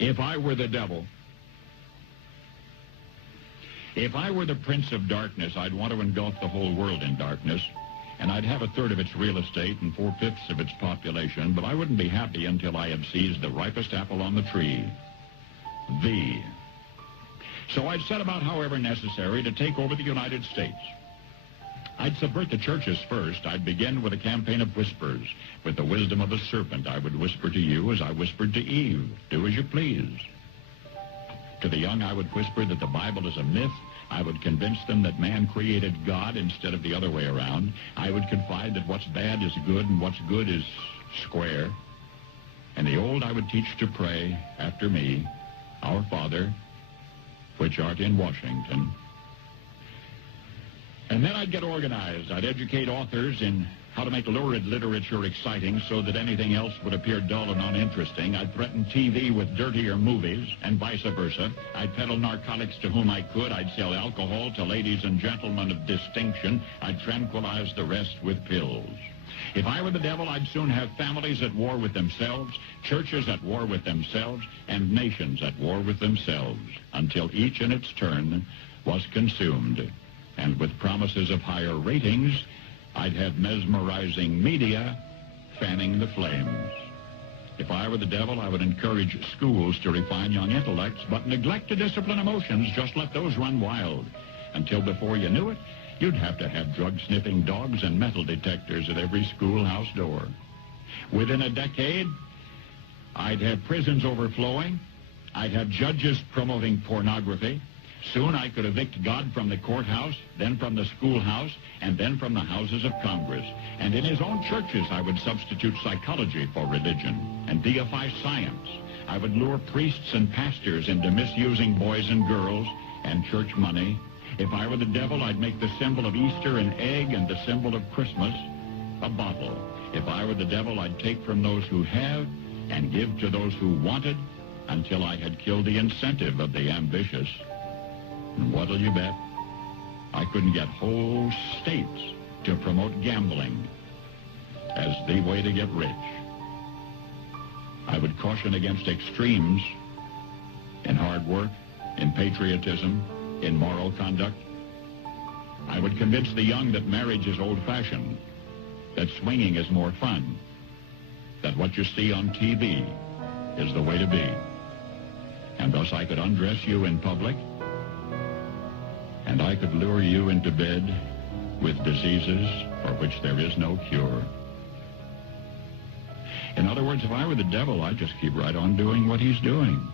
If I were the devil, if I were the prince of darkness, I'd want to engulf the whole world in darkness, and I'd have a third of its real estate and 4/5 of its population, but I wouldn't be happy until I had seized the ripest apple on the tree, thee. So I'd set about, however necessary, to take over the United States. I'd subvert the churches first. I'd begin with a campaign of whispers. With the wisdom of a serpent, I would whisper to you as I whispered to Eve, do as you please. To the young, I would whisper that the Bible is a myth. I would convince them that man created God instead of the other way around. I would confide that what's bad is good and what's good is square. And the old I would teach to pray after me, Our Father, which art in Washington. And then I'd get organized. I'd educate authors in how to make lurid literature exciting so that anything else would appear dull and uninteresting. I'd threaten TV with dirtier movies and vice versa. I'd peddle narcotics to whom I could. I'd sell alcohol to ladies and gentlemen of distinction. I'd tranquilize the rest with pills. If I were the devil, I'd soon have families at war with themselves, churches at war with themselves, and nations at war with themselves, until each in its turn was consumed. And with promises of higher ratings, I'd have mesmerizing media fanning the flames. If I were the devil, I would encourage schools to refine young intellects, but neglect to discipline emotions. Just let those run wild. Until before you knew it, you'd have to have drug-sniffing dogs and metal detectors at every schoolhouse door. Within a decade, I'd have prisons overflowing. I'd have judges promoting pornography. Soon I could evict God from the courthouse, then from the schoolhouse, and then from the houses of Congress. And in his own churches, I would substitute psychology for religion and deify science. I would lure priests and pastors into misusing boys and girls and church money. If I were the devil, I'd make the symbol of Easter an egg and the symbol of Christmas a bottle. If I were the devil, I'd take from those who have and give to those who wanted until I had killed the incentive of the ambitious. And what'll you bet? I couldn't get whole states to promote gambling as the way to get rich. I would caution against extremes in hard work, in patriotism, in moral conduct. I would convince the young that marriage is old-fashioned, that swinging is more fun, that what you see on TV is the way to be. And thus I could undress you in public, and I could lure you into bed with diseases for which there is no cure. In other words, if I were the devil, I'd just keep right on doing what he's doing.